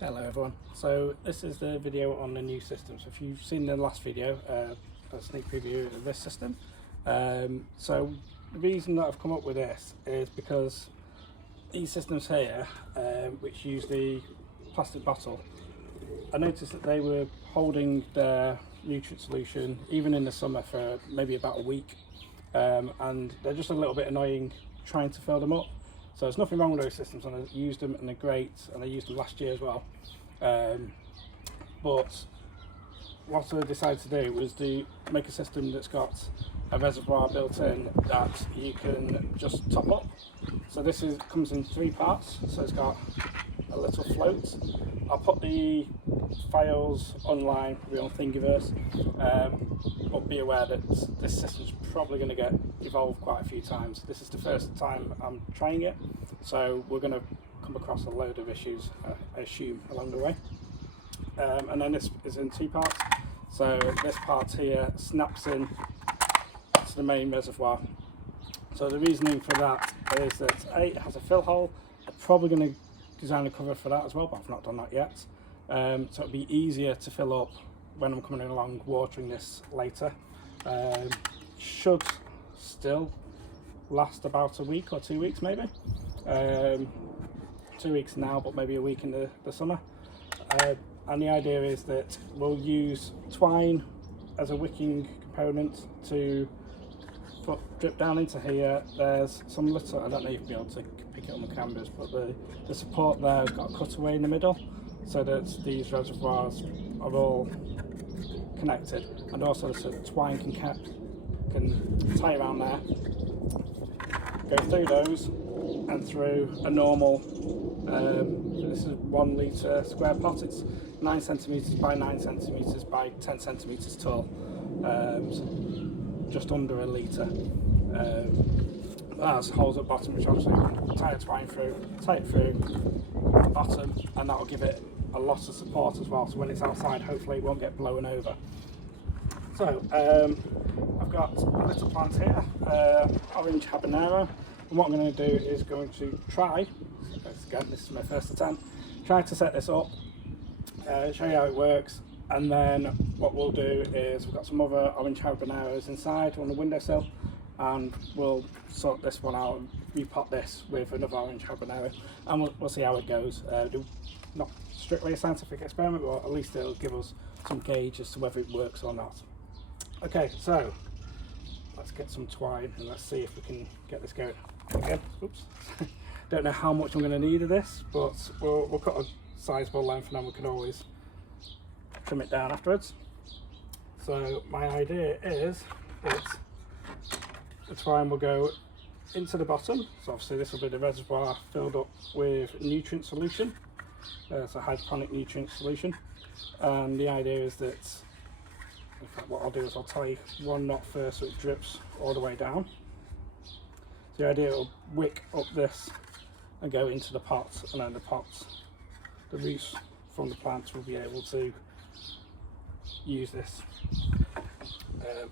Hello everyone, so this is the video on the new system. So if you've seen the last video, a sneak preview of this system. So the reason that I've come up with this is because these systems here, which use the plastic bottle, I noticed that they were holding their nutrient solution even in the summer for maybe about a week, and they're just a little bit annoying trying to fill them up. So there's nothing wrong with those systems, and I used them and they're great, and I used them last year as well. But what I decided to do was to make a system that's got a reservoir built in that you can just top up. So this comes in 3 parts, so it's got a little float. I'll put the files online, probably on Thingiverse, but be aware that this system's probably going to get evolved quite a few times. This is the first time I'm trying it, so we're going to come across a load of issues, I assume, along the way. And then this is in 2 parts. So this part here snaps in to the main reservoir. So the reasoning for that is that it has a fill hole. I'm probably going to design a cover for that as well, but I've not done that yet. So it'll be easier to fill up when I'm coming along watering this later. Should still last about a week or 2 weeks maybe. 2 weeks now, but maybe a week in the summer. And the idea is that we'll use twine as a wicking component to drip down into here. There's some little, I don't know if you'll be able to pick it on the cameras, but the support there has got a cutaway in the middle, so that these reservoirs are all connected, and also so twine can tie around there, go through those and through a normal, this is 1 litre square pot. It's 9 centimetres by 9 centimetres by 10 centimetres tall, so just under a litre. That has holes at the bottom, which obviously you can tie a twine through, tie it through the bottom, and that will give it a lot of support as well, so when it's outside hopefully it won't get blown over. So I've got a little plant here, orange habanero, and what I'm going to do is going to try, again this is my first attempt, try to set this up, show you how it works, and then what we'll do is we've got some other orange habaneros inside on the windowsill, and we'll sort this one out and repot this with another orange habanero, and we'll see how it goes. Not strictly a scientific experiment, but at least it'll give us some gauge as to whether it works or not. Okay, so let's get some twine and let's see if we can get this going. Again, oops, don't know how much I'm going to need of this, but we'll cut a sizable length and then we can always trim it down afterwards. So my idea is that the twine will go into the bottom, so obviously this will be the reservoir filled up with nutrient solution, so hydroponic nutrient solution, and the idea is that, in fact what I'll do is I'll tie 1 knot first so it drips all the way down. So the idea will wick up this and go into the pot, and then the roots from the plants will be able to use this,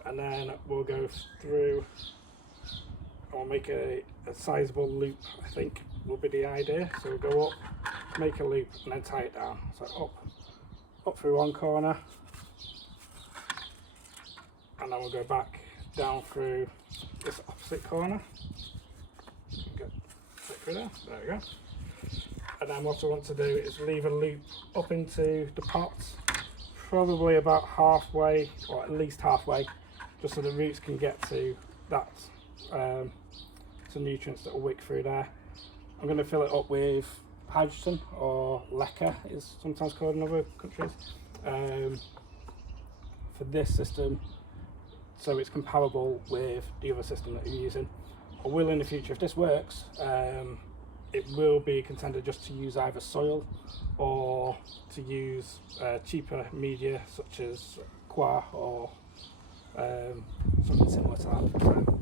and then we'll go through, I'll make a sizable loop, I think will be the idea. So we'll go up, make a loop and then tie it down. So up through one corner, and then we'll go back down through this opposite corner. Get through there we go. And then what I want to do is leave a loop up into the pot, probably about halfway, or at least halfway, just so the roots can get to that, some nutrients that will wick through there. I'm going to fill it up with hydrogen, or leca is sometimes called in other countries, for this system, so it's comparable with the other system that you're using. I will in the future, if this works, it will be a contender just to use either soil or to use cheaper media such as coir or something similar to that. So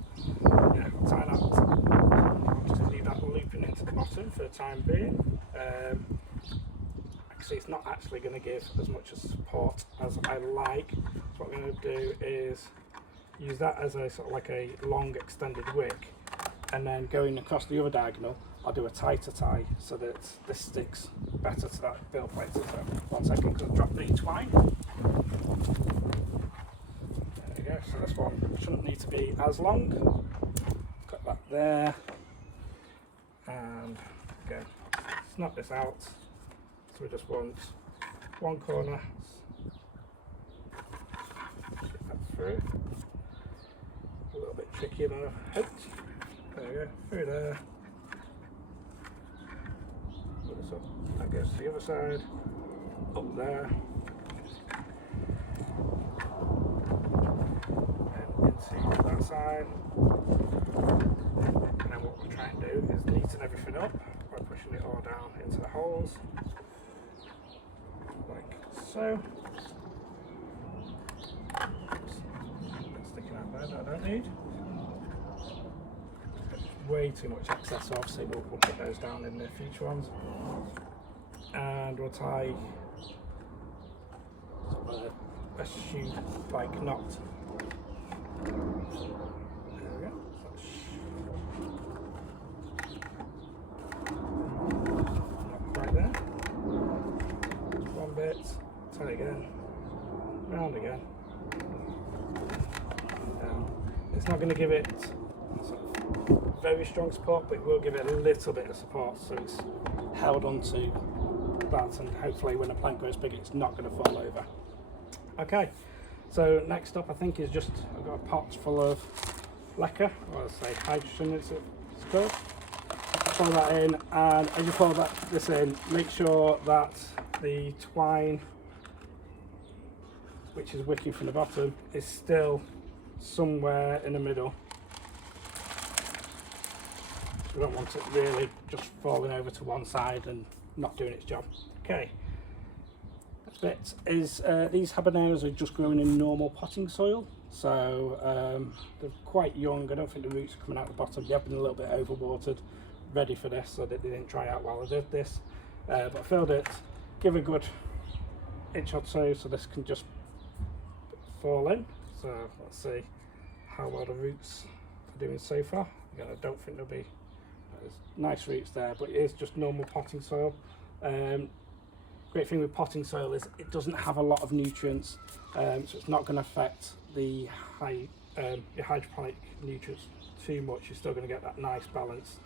yeah, I'll tie that, just leave that looping into the bottom for the time being. Actually it's not actually going to give as much support as I like, so what I'm going to do is use that as a sort of like a long extended wick, and then going across the other diagonal I'll do a tighter tie so that this sticks better to that build plate. So 1 second, because I'll drop the twine. There we go, so this one shouldn't need to be as long. Got that there. And again, snap this out. So we just want one corner. Get that through. A little bit trickier than I hoped. There we go, through there. Put this up. That goes to the other side. Up there. And into that side. And then what we'll try and do is neaten everything up by pushing it all down into the holes. Like so. Sticking out there that I don't need. Way too much excess, so obviously we'll put those down in the future ones. And we'll tie a shoe like knot. There we go. Not right there. One bit, tie again, round again. It's not going to give it very strong support, but it will give it a little bit of support, so it's held onto that, and hopefully when the plank goes big it's not going to fall over. Okay, so next up I think is just, I've got a pot full of leca, or I'll say hydrogen it's called. Pour that in, and as you pour this in, make sure that the twine, which is wicking from the bottom, is still somewhere in the middle. We don't want it really just falling over to one side and not doing its job. Okay, next bit is these habaneros are just growing in normal potting soil, so they're quite young. I don't think the roots are coming out the bottom. They have been a little bit overwatered, ready for this, so that they didn't dry out while I did this. But I filled it, give a good inch or two so this can just fall in. So let's see how well the roots are doing so far. Again, I don't think there'll be there's nice roots there, but it is just normal potting soil. Great thing with potting soil is it doesn't have a lot of nutrients, so it's not going to affect the your hydroponic nutrients too much. You're still going to get that nice balance.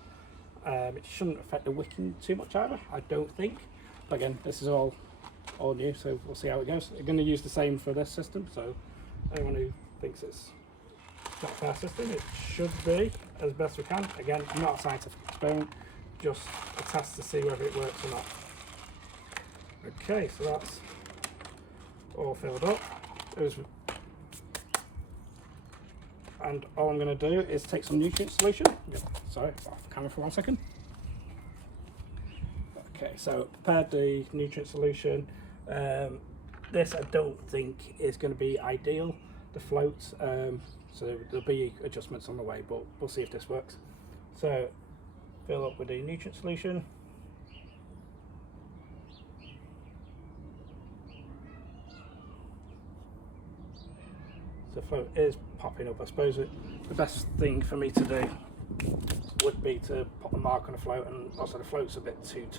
It shouldn't affect the wicking too much either, I don't think. But again, this is all new, so we'll see how it goes. We're going to use the same for this system, so anyone who thinks it's not a fair system, it should be as best we can. Again, not a scientific experiment, just a test to see whether it works or not. Okay, so that's all filled up. And all I'm going to do is take some nutrient solution. Sorry, off camera for 1 second. Okay, so prepared the nutrient solution. This I don't think is going to be ideal, the float, so there'll be adjustments on the way, but we'll see if this works. So fill up with the nutrient solution. So the float is popping up. I suppose the best thing for me to do would be to pop a mark on the float, and also the float's a bit too tough.